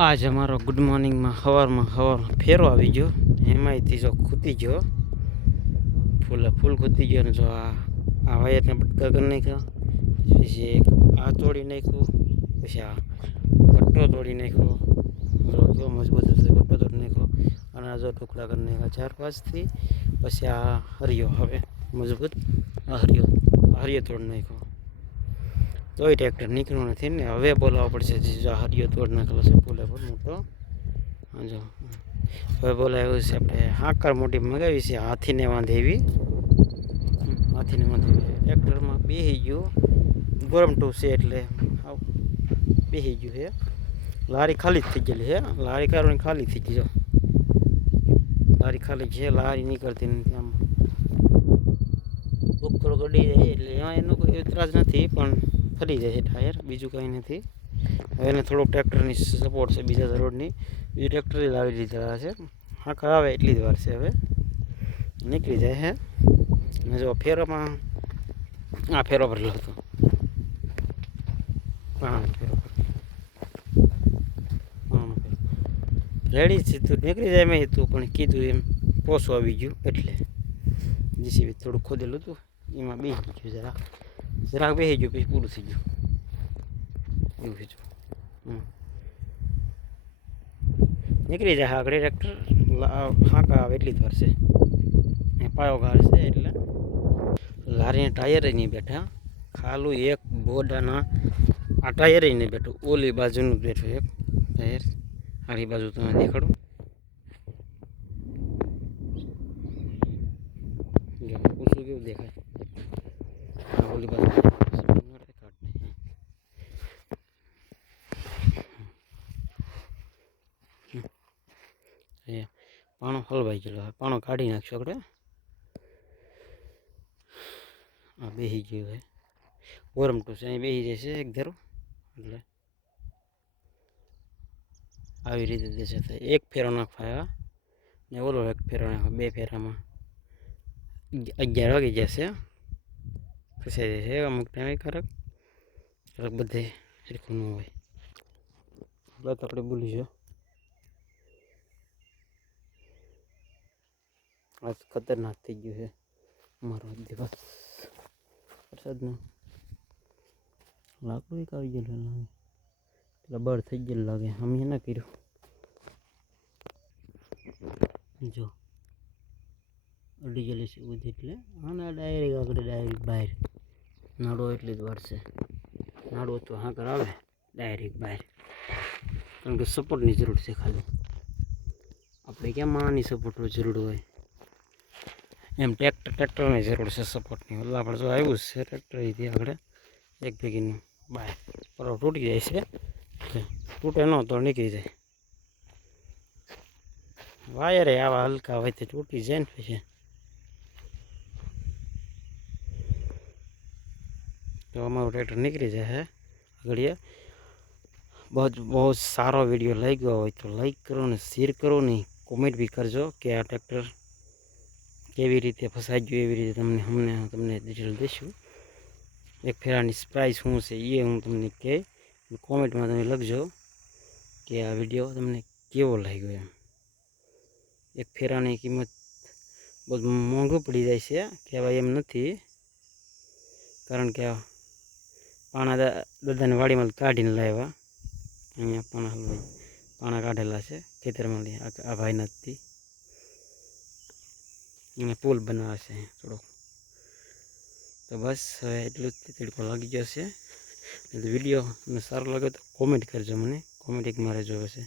आज हमारो good morning में हवार फेरो आई गयो। एमां जो खूती गयो फूल खूती गयो ने जो आ वायर ने बटका कर नाख्या। पछी एक आ तोड़ी नाख्यो, पछी आ पट्टो तोड़ी नाख्यो। जो केवो मजबूत हतो पट्टो तोड़ी नाख्यो अने आ जो टुकड़ा कर नाख्या 4-5 थी। पछी आ हरियो हवे मजबूत हरियो तोड़ नाख्यो। तो ट्रेक्टर निकळ्यो नथी ने हवे बोलावવો પડશે जो हरियो तोड़ नाखेलो छे फूले फूल मोटो। जो हवे बोलाव्यो छे આપણે હાકર મોટી મગાવી છે હાથીને વાંધે એવી ટ્રેક્ટરમાં બેહી ગયો ગરમ ટુ છે એટલે બેહી ગયું છે। લારી ખાલી થઈ ગયેલી છે, લારી કારણે ખાલી થઈ ગઈ। જો લારી ખાલી છે, લારી નીકળતી નથી। આમ થોડો ગડી જાય એટલે એનો કોઈ એતરાજ નથી પણ ફરી જાય છે ટાયર, બીજું કંઈ નથી। હવે એને થોડોક ટ્રેક્ટરની સપોર્ટ છે બીજા રોડની, બીજું ટ્રેક્ટર લાવી દીધેલા છે। હાકર આવે એટલી જ વાર છે, હવે નીકળી જાય છે। અને જો ફેરોમાં આ ફેરો ભરેલો હતો રેડી છે તું નીકળી જાય મેં તું પણ કીધું એમ પોસું આવી ગયું એટલે જીસીબી થોડું ખોદેલું હતું એમાં બેસી ગયું જરાક બેસી ગયું પછી પૂરું થઈ ગયું એવું છે। નીકળી જાય આગળ ટ્રેક્ટર હાંકા આવે એટલી જ વાર છે। પાયો ગાળ છે એટલે લારીને ટાયર નહીં બેઠા, ખાલું એક બોડાના આ ટાયર નહીં બેઠું, ઓલી બાજુનું બેઠું એક ટાયર। આરી બાજુ તમે દેખાડો, પૂછું કેવું દેખાય ઓલી બાજુ પાણો હલવાઈ ગયેલો, પાણો કાઢી નાખશો આપણે। આ બેસી ગયું છે ગરમ ટુ છે, અહીં બેસી જશે એક ધારો એટલે આવી રીતે દેશે। તો એક ફેરો નાખવા ને ઓલો એક ફેરો નાખવા, બે ફેરામાં 11 વાગી જશે। ફસાઈ જશે અમુક ટાઈમે ખરેક બધે સરખું ન હોય બસ આપણે બોલીશું। આજ ખતરનાક થઈ ગયું છે અમારો દિવસ વરસાદનો। લાકડું એક આવી ગયેલું લાગે, એટલે બળ થઈ ગયેલું લાગે, અમે ના કર્યું। જો અડી ગયેલી છે બધી, એટલે આના ડાયરેક્ટ આગળ ડાયરેક્ટ બહાર નાડો એટલી જ વાર છે। નાડો તો હાકર આવે ડાયરેક્ટ બહાર, કારણ કે સપોર્ટની જરૂર છે ખાલી, આપણે ક્યાં માની સપોર્ટની જરૂર હોય એમ ટ્રેક્ટરની જરૂર છે સપોર્ટની। ઓલા પણ જો આવ્યું છે ટ્રેક્ટર અહીંથી આગળ એક ભેગીનું બહાર પર તૂટી જાય છે, તૂટે ન તો નીકળી જાય। વાયરે આવા હલકા હોય તો તૂટી જાય ને પછી। તો અમારું ટ્રેક્ટર નીકળી જાય ઘડીએ। बहुत सारो वीडियो लाग्यो हो तो लाइक करो ने शेर करो ने कॉमेंट भी करजो कि आ ट्रेक्टर केवी रीते फसाई गयो एवी रीते તમને डिटेल दईशुं। एक फेरानी प्राइस शुं छे ए हूँ तमने कही, कॉमेंट में तमे लखजो कि आ वीडियो तमने केवो लाग्यो एम। एक फेरानी किंमत बहुत मोंघू पड़ी जाय छे, कहेवाय एम नथी, कारण के पाणा दादानी वाड़ीमां काढीने लाव्या। अहींया पाणा हलवाई पाणा काढेला छे खेतरमां, आ भाईना ज थी अने पुल बनावे छे थोड़ोक। तो बस हवे एटલું જ, તડકો લાગી ગયો છે। વિડીયો સારો લાગે તો કોમેન્ટ કરજો, મને કોમેન્ટ એક મારે જોવે છે।